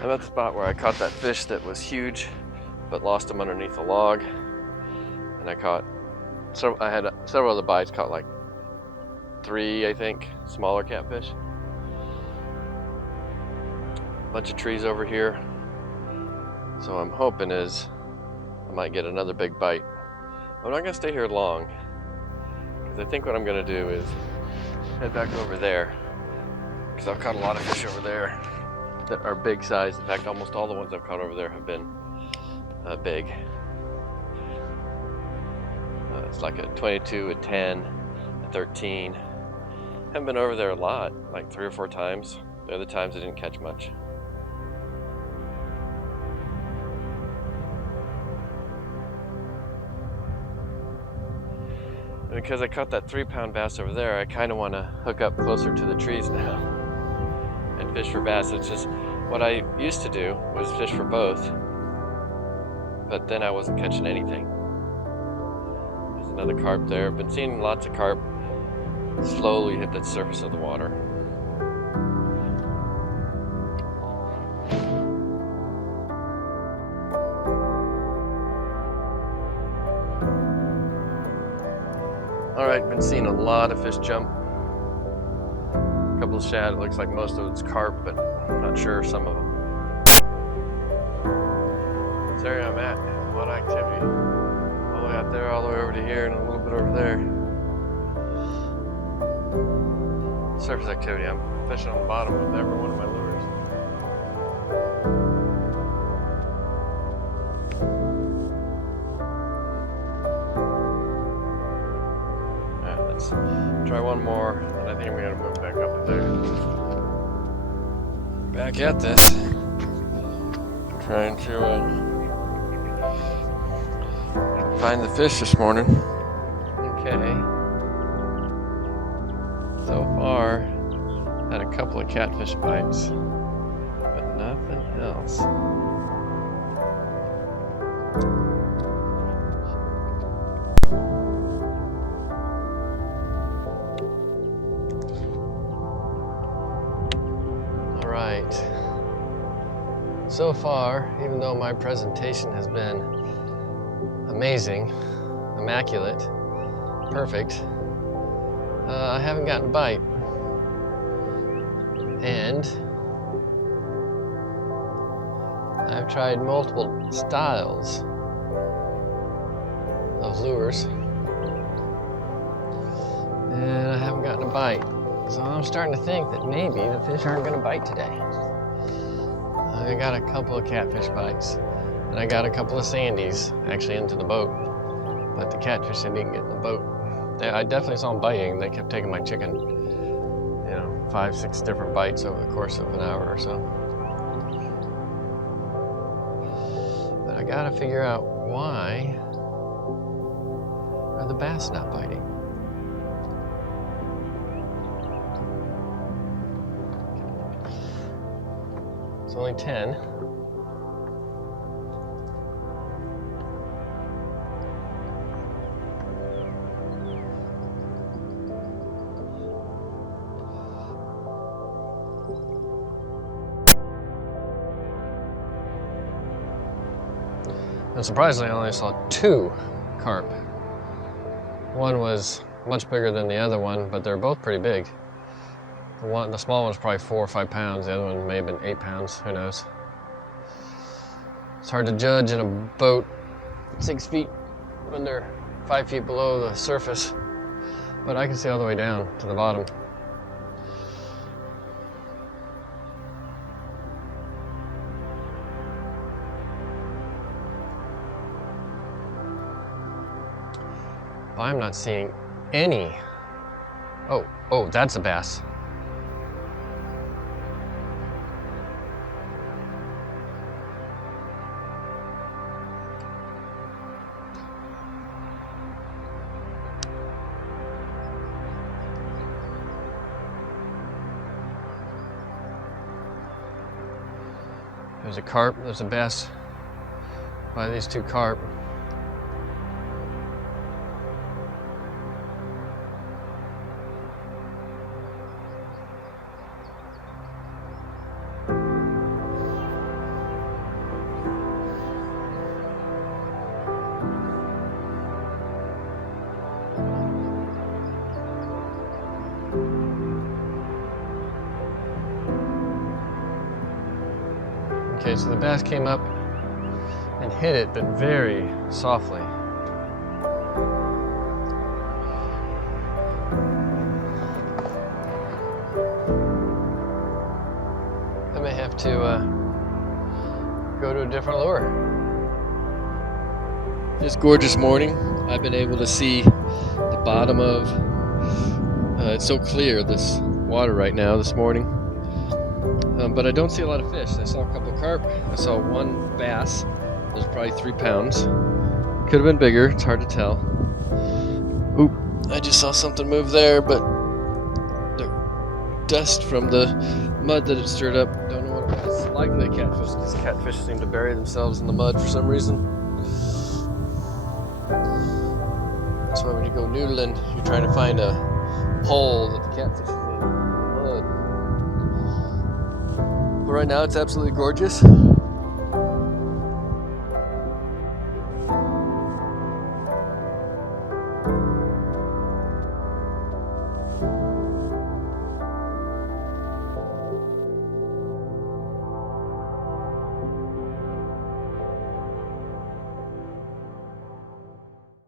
I'm at the spot where I caught that fish that was huge, but lost him underneath a log. And I had several other bites, caught like 3, I think, smaller catfish. Bunch of trees over here. So I'm hoping is I might get another big bite. I'm not gonna stay here long, because I think what I'm gonna do is head back over there, because I've caught a lot of fish over there that are big size. In fact, almost all the ones I've caught over there have been big. It's like a 22, a 10, a 13. Haven't been over there a lot, like 3 or 4 times. The other times I didn't catch much. And because I caught that 3-pound bass over there, I kind of want to hook up closer to the trees now and fish for bass. It's just what I used to do was fish for both, but then I wasn't catching anything. There's another carp there. I've been seeing lots of carp slowly hit the surface of the water. Alright, been seeing a lot of fish jump. A couple of shad, it looks like most of it's carp, but I'm not sure some of them. This area I'm at, a lot of activity. All the way out there, all the way over to here, and a little bit over there. Surface activity, I'm fishing on the bottom with every one of my lures. Let's try one more, and I think I'm going to move back up there. Back at this. Trying to find the fish this morning. Okay. So far, had a couple of catfish bites, but nothing else. So far, even though my presentation has been amazing, immaculate, perfect, I haven't gotten a bite. And I've tried multiple styles of lures, and I haven't gotten a bite. So I'm starting to think that maybe the fish aren't going to bite today. I got a couple of catfish bites, and I got a couple of sandies actually into the boat, but the catfish didn't get in the boat. I definitely saw them biting. They kept taking my chicken, 5, 6 different bites over the course of an hour or so. But I gotta figure out why are the bass not biting? It's only 10. And surprisingly, I only saw 2 carp. One was much bigger than the other one, but they're both pretty big. The small one's probably 4 or 5 pounds. The other one may have been 8 pounds. Who knows? It's hard to judge in a boat 6 feet when they're 5 feet below the surface, but I can see all the way down to the bottom. But I'm not seeing any. Oh, that's a bass. There's a carp, there's a bass by these 2 carp. Okay, so the bass came up and hit it, but very softly. I may have to go to a different lure. This gorgeous morning, I've been able to see the bottom of, it's so clear, this water right now this morning. But I don't see a lot of fish. I saw a couple of carp. I saw one bass. It was probably 3 pounds. Could have been bigger. It's hard to tell. Oop, I just saw something move there, but the dust from the mud that it stirred up, don't know what it was. Likely a catfish, because catfish seem to bury themselves in the mud for some reason. That's why when you go noodling, you're trying to find a hole that the catfish is in the mud. But right now it's absolutely gorgeous.